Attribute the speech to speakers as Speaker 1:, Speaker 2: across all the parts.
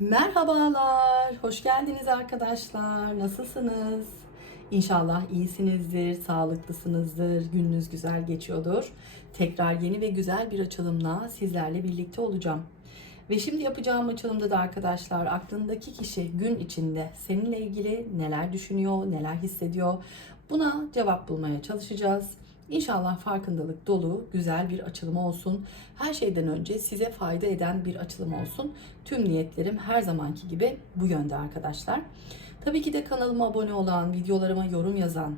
Speaker 1: Merhabalar, hoş geldiniz arkadaşlar. Nasılsınız? İnşallah iyisinizdir, sağlıklısınızdır, gününüz güzel geçiyordur. Tekrar yeni ve güzel bir açılımla sizlerle birlikte olacağım. Ve şimdi yapacağım açılımda da arkadaşlar aklındaki kişi gün içinde seninle ilgili neler düşünüyor, neler hissediyor buna cevap bulmaya çalışacağız. İnşallah farkındalık dolu, güzel bir açılım olsun. Her şeyden önce size fayda eden bir açılım olsun. Tüm niyetlerim her zamanki gibi bu yönde arkadaşlar. Tabii ki de kanalıma abone olan, videolarıma yorum yazan,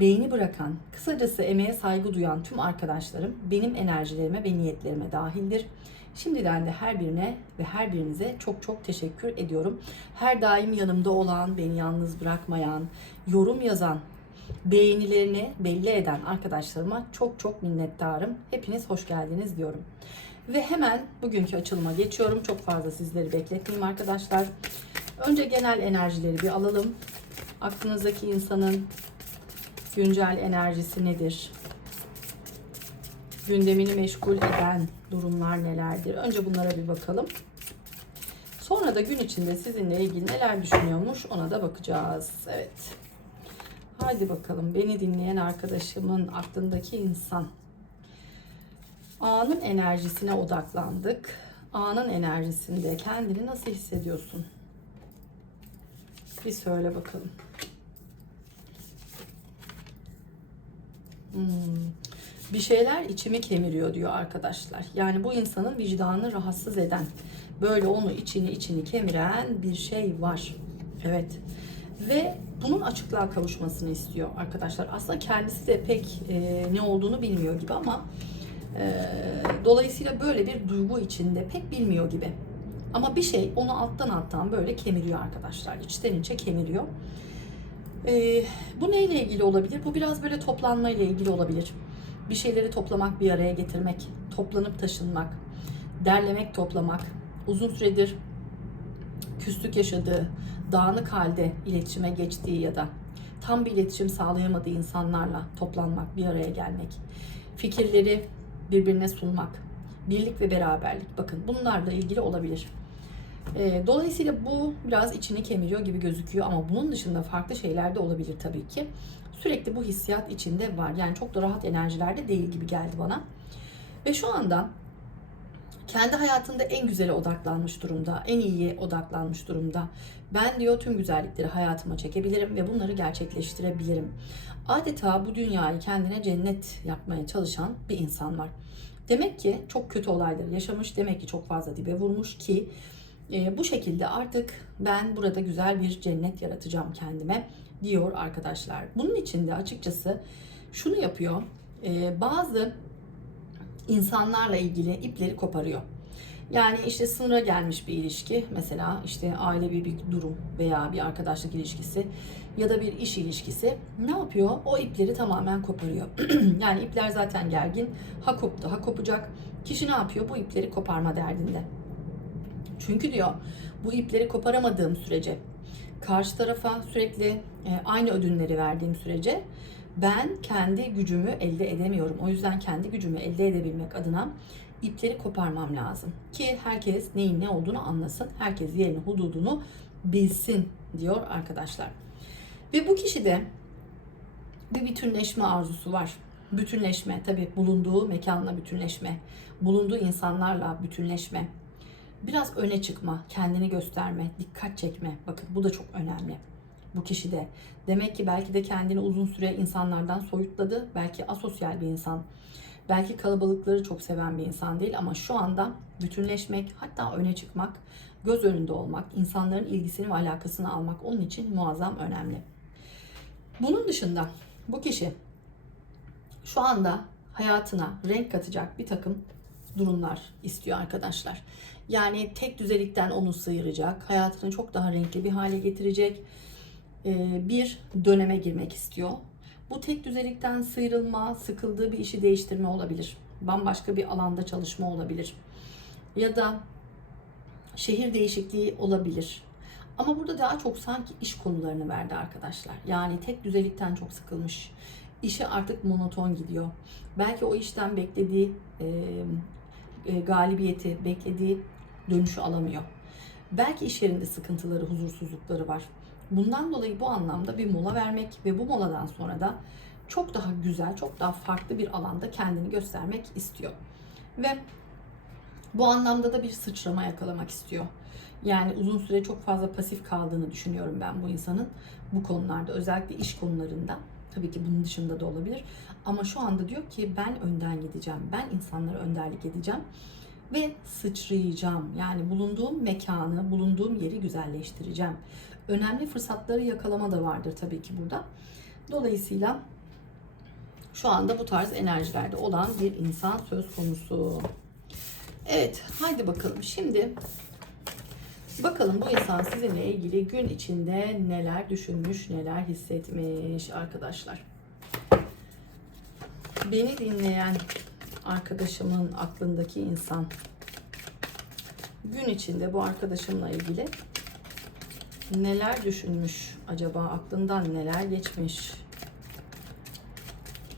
Speaker 1: beğeni bırakan, kısacası emeğe saygı duyan tüm arkadaşlarım benim enerjilerime ve niyetlerime dahildir. Şimdiden de her birine ve her birinize çok çok teşekkür ediyorum. Her daim yanımda olan, beni yalnız bırakmayan, yorum yazan, beğenilerini belli eden arkadaşlarıma çok çok minnettarım. Hepiniz hoş geldiniz diyorum. Ve hemen bugünkü açılıma geçiyorum. Çok fazla sizleri bekletmeyeyim arkadaşlar. Önce genel enerjileri bir alalım. Aklınızdaki insanın güncel enerjisi nedir? Gündemini meşgul eden durumlar nelerdir? Önce bunlara bir bakalım. Sonra da gün içinde sizinle ilgili neler düşünüyormuş ona da bakacağız. Evet. Hadi bakalım beni dinleyen arkadaşımın aklındaki insan. Anın enerjisine odaklandık. Anın enerjisinde kendini nasıl hissediyorsun? Bir söyle bakalım. Hmm. Bir şeyler içimi kemiriyor diyor arkadaşlar. Yani bu insanın vicdanını rahatsız eden, böyle onu içini içini kemiren bir şey var. Evet. Ve bunun açıklığa kavuşmasını istiyor arkadaşlar. Aslında kendisi de pek e, ne olduğunu bilmiyor gibi ama e, dolayısıyla böyle bir duygu içinde pek bilmiyor gibi. Ama bir şey onu alttan alttan böyle kemiriyor arkadaşlar. İçten içe kemiriyor. E, bu neyle ilgili olabilir? Bu biraz böyle toplanma ile ilgili olabilir. Bir şeyleri toplamak, bir araya getirmek, toplanıp taşınmak, derlemek, toplamak, uzun süredir küslük yaşadığı, dağınık halde iletişime geçtiği ya da tam bir iletişim sağlayamadığı insanlarla toplanmak, bir araya gelmek, fikirleri birbirine sunmak, birlik ve beraberlik bakın bunlarla ilgili olabilir. Ee, Dolayısıyla bu biraz içini kemiriyor gibi gözüküyor ama bunun dışında farklı şeyler de olabilir tabii ki. Sürekli bu hissiyat içinde var. Yani çok da rahat enerjilerde değil gibi geldi bana. Ve şu anda kendi hayatında en güzele odaklanmış durumda, en iyiye odaklanmış durumda. Ben diyor tüm güzellikleri hayatıma çekebilirim ve bunları gerçekleştirebilirim. Adeta bu dünyayı kendine cennet yapmaya çalışan bir insan var. Demek ki çok kötü olayları yaşamış, demek ki çok fazla dibe vurmuş ki e, bu şekilde artık ben burada güzel bir cennet yaratacağım kendime diyor arkadaşlar. Bunun için de açıkçası şunu yapıyor. E, bazı insanlarla ilgili ipleri koparıyor. Yani işte sınıra gelmiş bir ilişki mesela işte ailevi bir durum veya bir arkadaşlık ilişkisi ya da bir iş ilişkisi ne yapıyor? O ipleri tamamen koparıyor. yani ipler zaten gergin. Ha koptu, ha kopacak. Kişi ne yapıyor? Bu ipleri koparma derdinde. Çünkü diyor bu ipleri koparamadığım sürece karşı tarafa sürekli e, aynı ödünleri verdiğim sürece ben kendi gücümü elde edemiyorum. O yüzden kendi gücümü elde edebilmek adına ipleri koparmam lazım. Ki herkes neyin ne olduğunu anlasın. Herkes yerini, hududunu bilsin diyor arkadaşlar. Ve bu kişide bir bütünleşme arzusu var. Bütünleşme tabii bulunduğu mekanla bütünleşme, bulunduğu insanlarla bütünleşme. Biraz öne çıkma, kendini gösterme, dikkat çekme. Bakın bu da çok önemli bu kişide. Demek ki belki de kendini uzun süre insanlardan soyutladı. Belki asosyal bir insan. Belki kalabalıkları çok seven bir insan değil ama şu anda bütünleşmek, hatta öne çıkmak, göz önünde olmak, insanların ilgisini ve alakasını almak onun için muazzam önemli. Bunun dışında bu kişi şu anda hayatına renk katacak bir takım durumlar istiyor arkadaşlar. Yani tek düzelikten onu sıyıracak, hayatını çok daha renkli bir hale getirecek bir döneme girmek istiyor. Bu tek düzelikten sıyrılma, sıkıldığı bir işi değiştirme olabilir. Bambaşka bir alanda çalışma olabilir. Ya da şehir değişikliği olabilir. Ama burada daha çok sanki iş konularını verdi arkadaşlar. Yani tek düzelikten çok sıkılmış. İşi artık monoton gidiyor. Belki o işten beklediği e, e, galibiyeti, beklediği dönüşü alamıyor. Belki iş yerinde sıkıntıları, huzursuzlukları var. Bundan dolayı bu anlamda bir mola vermek ve bu moladan sonra da çok daha güzel, çok daha farklı bir alanda kendini göstermek istiyor. Ve bu anlamda da bir sıçrama yakalamak istiyor. Yani uzun süre çok fazla pasif kaldığını düşünüyorum ben bu insanın bu konularda özellikle iş konularında. Tabii ki bunun dışında da olabilir. Ama şu anda diyor ki ben önden gideceğim. Ben insanlara önderlik edeceğim ve sıçrayacağım. Yani bulunduğum mekanı, bulunduğum yeri güzelleştireceğim. Önemli fırsatları yakalama da vardır tabii ki burada. Dolayısıyla şu anda bu tarz enerjilerde olan bir insan söz konusu. Evet, haydi bakalım. Şimdi bakalım bu insan sizinle ilgili gün içinde neler düşünmüş, neler hissetmiş arkadaşlar. Beni dinleyen arkadaşımın aklındaki insan gün içinde bu arkadaşımla ilgili neler düşünmüş acaba aklından neler geçmiş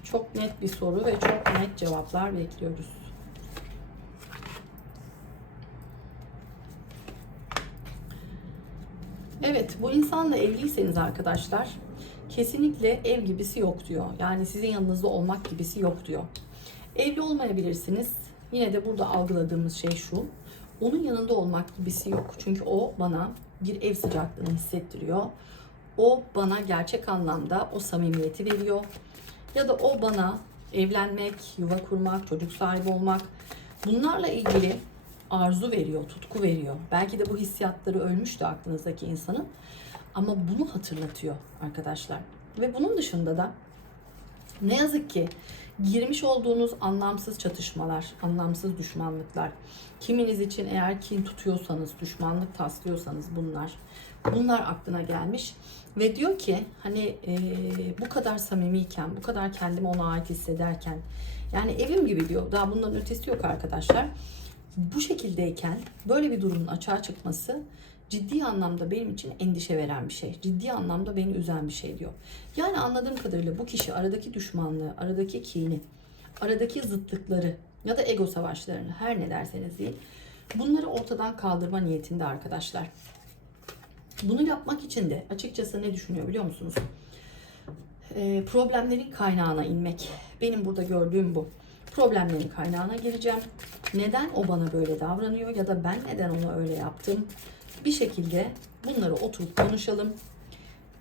Speaker 1: çok net bir soru ve çok net cevaplar bekliyoruz. Evet, bu insanla evliyseniz arkadaşlar kesinlikle ev gibisi yok diyor. Yani sizin yanınızda olmak gibisi yok diyor. Evli olmayabilirsiniz. Yine de burada algıladığımız şey şu. Onun yanında olmak gibisi yok. Çünkü o bana bir ev sıcaklığını hissettiriyor. O bana gerçek anlamda o samimiyeti veriyor. Ya da o bana evlenmek, yuva kurmak, çocuk sahibi olmak bunlarla ilgili arzu veriyor, tutku veriyor. Belki de bu hissiyatları ölmüştü aklınızdaki insanın. Ama bunu hatırlatıyor arkadaşlar. Ve bunun dışında da ne yazık ki girmiş olduğunuz anlamsız çatışmalar, anlamsız düşmanlıklar, kiminiz için eğer kin tutuyorsanız, düşmanlık taslıyorsanız bunlar, bunlar aklına gelmiş ve diyor ki hani e, bu kadar samimiyken, bu kadar kendimi ona ait hissederken, yani evim gibi diyor. Daha bundan ötesi yok arkadaşlar. Bu şekildeyken böyle bir durumun açığa çıkması ciddi anlamda benim için endişe veren bir şey. Ciddi anlamda beni üzen bir şey diyor. Yani anladığım kadarıyla bu kişi aradaki düşmanlığı, aradaki kini, aradaki zıtlıkları ya da ego savaşlarını her ne derseniz deyin bunları ortadan kaldırma niyetinde arkadaşlar. Bunu yapmak için de açıkçası ne düşünüyor biliyor musunuz? Ee, problemlerin kaynağına inmek. Benim burada gördüğüm bu. Problemlerin kaynağına gireceğim. Neden o bana böyle davranıyor ya da ben neden ona öyle yaptım? Bir şekilde bunları oturup konuşalım.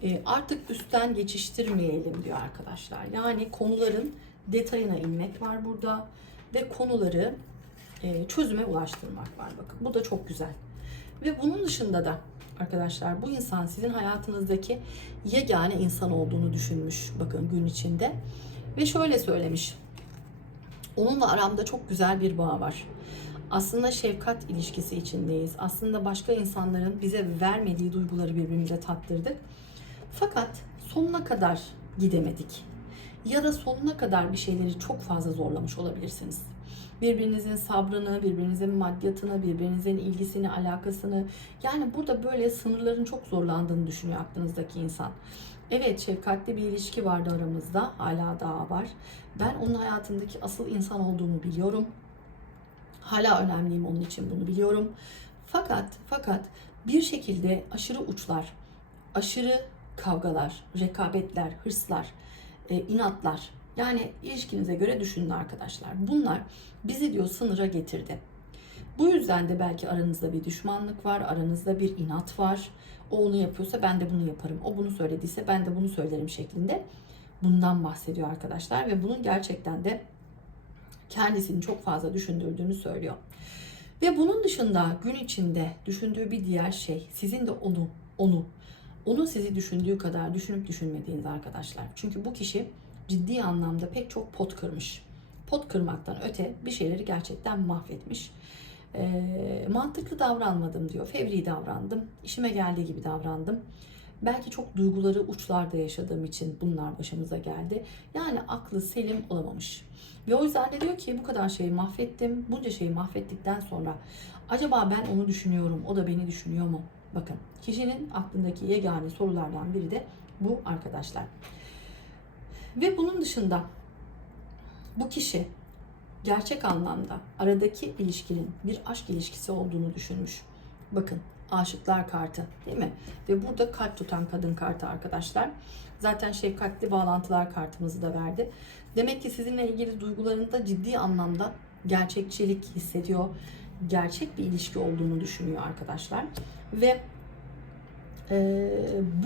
Speaker 1: Ee, artık üstten geçiştirmeyelim diyor arkadaşlar. Yani konuların detayına inmek var burada ve konuları e, çözüme ulaştırmak var. Bakın bu da çok güzel. Ve bunun dışında da arkadaşlar bu insan sizin hayatınızdaki yegane insan olduğunu düşünmüş bakın gün içinde. Ve şöyle söylemiş. Onunla aramda çok güzel bir bağ var. Aslında şefkat ilişkisi içindeyiz. Aslında başka insanların bize vermediği duyguları birbirimize tattırdık. Fakat sonuna kadar gidemedik. Ya da sonuna kadar bir şeyleri çok fazla zorlamış olabilirsiniz. Birbirinizin sabrını, birbirinizin maddiyatını, birbirinizin ilgisini, alakasını. Yani burada böyle sınırların çok zorlandığını düşünüyor aklınızdaki insan. Evet şefkatli bir ilişki vardı aramızda. Hala daha var. Ben onun hayatındaki asıl insan olduğunu biliyorum. Hala önemliyim onun için bunu biliyorum. Fakat fakat bir şekilde aşırı uçlar, aşırı kavgalar, rekabetler, hırslar, e, inatlar yani ilişkinize göre düşünün arkadaşlar. Bunlar bizi diyor sınıra getirdi. Bu yüzden de belki aranızda bir düşmanlık var, aranızda bir inat var. O onu yapıyorsa ben de bunu yaparım. O bunu söylediyse ben de bunu söylerim şeklinde. Bundan bahsediyor arkadaşlar ve bunun gerçekten de kendisini çok fazla düşündürdüğünü söylüyor. Ve bunun dışında gün içinde düşündüğü bir diğer şey sizin de onu, onu, onu sizi düşündüğü kadar düşünüp düşünmediğiniz arkadaşlar. Çünkü bu kişi ciddi anlamda pek çok pot kırmış. Pot kırmaktan öte bir şeyleri gerçekten mahvetmiş. E, mantıklı davranmadım diyor. Fevri davrandım. İşime geldiği gibi davrandım. Belki çok duyguları uçlarda yaşadığım için bunlar başımıza geldi. Yani aklı selim olamamış. Ve o yüzden de diyor ki bu kadar şeyi mahvettim. Bunca şeyi mahvettikten sonra acaba ben onu düşünüyorum, o da beni düşünüyor mu? Bakın kişinin aklındaki yegane sorulardan biri de bu arkadaşlar. Ve bunun dışında bu kişi gerçek anlamda aradaki ilişkinin bir aşk ilişkisi olduğunu düşünmüş. Bakın aşıklar kartı değil mi? Ve burada kalp tutan kadın kartı arkadaşlar. Zaten şefkatli bağlantılar kartımızı da verdi. Demek ki sizinle ilgili duygularında ciddi anlamda gerçekçilik hissediyor. Gerçek bir ilişki olduğunu düşünüyor arkadaşlar. Ve e,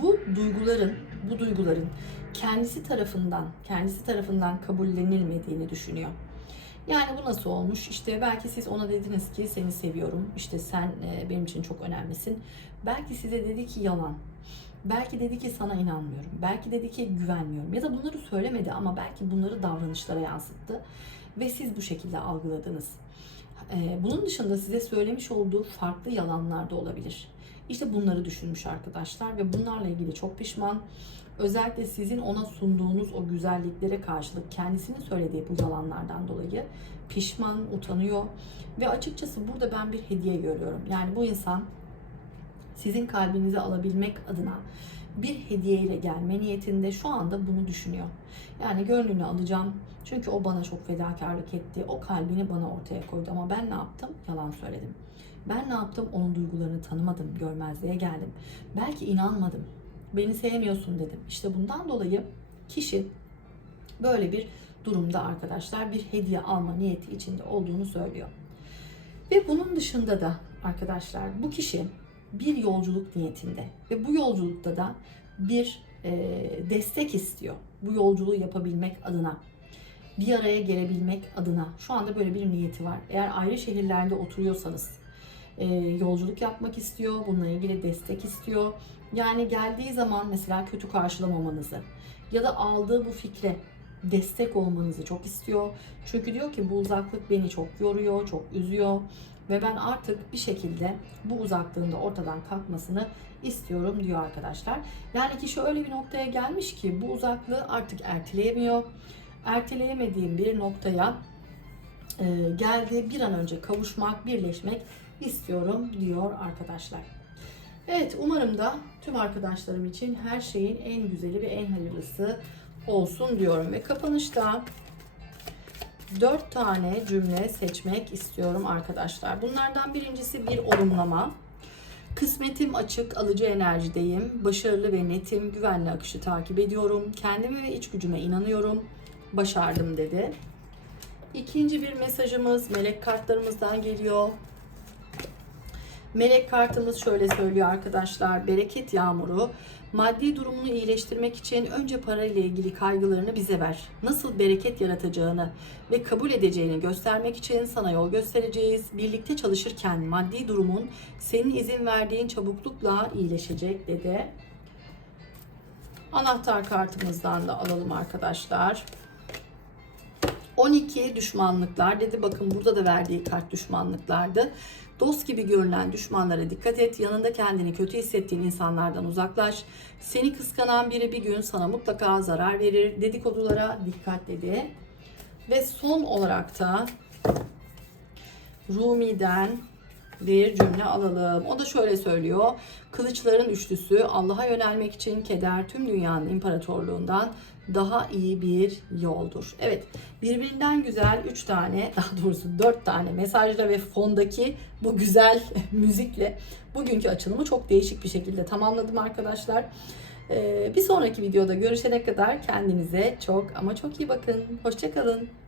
Speaker 1: bu duyguların, bu duyguların kendisi tarafından, kendisi tarafından kabullenilmediğini düşünüyor. Yani bu nasıl olmuş? İşte belki siz ona dediniz ki seni seviyorum. İşte sen e, benim için çok önemlisin. Belki size dedi ki yalan. Belki dedi ki sana inanmıyorum. Belki dedi ki güvenmiyorum. Ya da bunları söylemedi ama belki bunları davranışlara yansıttı. Ve siz bu şekilde algıladınız. E, bunun dışında size söylemiş olduğu farklı yalanlar da olabilir. İşte bunları düşünmüş arkadaşlar ve bunlarla ilgili çok pişman. Özellikle sizin ona sunduğunuz o güzelliklere karşılık kendisinin söylediği bu yalanlardan dolayı pişman, utanıyor ve açıkçası burada ben bir hediye görüyorum. Yani bu insan sizin kalbinizi alabilmek adına bir hediye ile gelme niyetinde şu anda bunu düşünüyor. Yani gönlünü alacağım. Çünkü o bana çok fedakarlık etti. O kalbini bana ortaya koydu ama ben ne yaptım? Yalan söyledim. Ben ne yaptım? Onun duygularını tanımadım, görmezliğe geldim. Belki inanmadım. Beni sevmiyorsun dedim. İşte bundan dolayı kişi böyle bir durumda arkadaşlar bir hediye alma niyeti içinde olduğunu söylüyor. Ve bunun dışında da arkadaşlar bu kişi bir yolculuk niyetinde ve bu yolculukta da bir e, destek istiyor. Bu yolculuğu yapabilmek adına bir araya gelebilmek adına şu anda böyle bir niyeti var. Eğer ayrı şehirlerde oturuyorsanız e, yolculuk yapmak istiyor, bununla ilgili destek istiyor. Yani geldiği zaman mesela kötü karşılamamanızı ya da aldığı bu fikre destek olmanızı çok istiyor. Çünkü diyor ki bu uzaklık beni çok yoruyor, çok üzüyor ve ben artık bir şekilde bu uzaklığında ortadan kalkmasını istiyorum diyor arkadaşlar. Yani kişi öyle bir noktaya gelmiş ki bu uzaklığı artık erteleyemiyor. Erteleyemediğim bir noktaya e, geldi. Bir an önce kavuşmak, birleşmek istiyorum diyor arkadaşlar. Evet umarım da tüm arkadaşlarım için her şeyin en güzeli ve en hayırlısı olsun diyorum. Ve kapanışta 4 tane cümle seçmek istiyorum arkadaşlar. Bunlardan birincisi bir olumlama. Kısmetim açık, alıcı enerjideyim. Başarılı ve netim, güvenli akışı takip ediyorum. Kendime ve iç gücüme inanıyorum. Başardım dedi. İkinci bir mesajımız melek kartlarımızdan geliyor. Melek kartımız şöyle söylüyor arkadaşlar. Bereket yağmuru maddi durumunu iyileştirmek için önce parayla ilgili kaygılarını bize ver. Nasıl bereket yaratacağını ve kabul edeceğini göstermek için sana yol göstereceğiz. Birlikte çalışırken maddi durumun senin izin verdiğin çabuklukla iyileşecek dedi. Anahtar kartımızdan da alalım arkadaşlar. 12 düşmanlıklar dedi. Bakın burada da verdiği kart düşmanlıklardı. Dost gibi görünen düşmanlara dikkat et. Yanında kendini kötü hissettiğin insanlardan uzaklaş. Seni kıskanan biri bir gün sana mutlaka zarar verir. Dedikodulara dikkat dedi. Ve son olarak da Rumi'den bir cümle alalım. O da şöyle söylüyor. Kılıçların üçlüsü Allah'a yönelmek için keder tüm dünyanın imparatorluğundan daha iyi bir yoldur. Evet birbirinden güzel 3 tane daha doğrusu 4 tane mesajla ve fondaki bu güzel müzikle bugünkü açılımı çok değişik bir şekilde tamamladım arkadaşlar. Ee, bir sonraki videoda görüşene kadar kendinize çok ama çok iyi bakın. Hoşçakalın.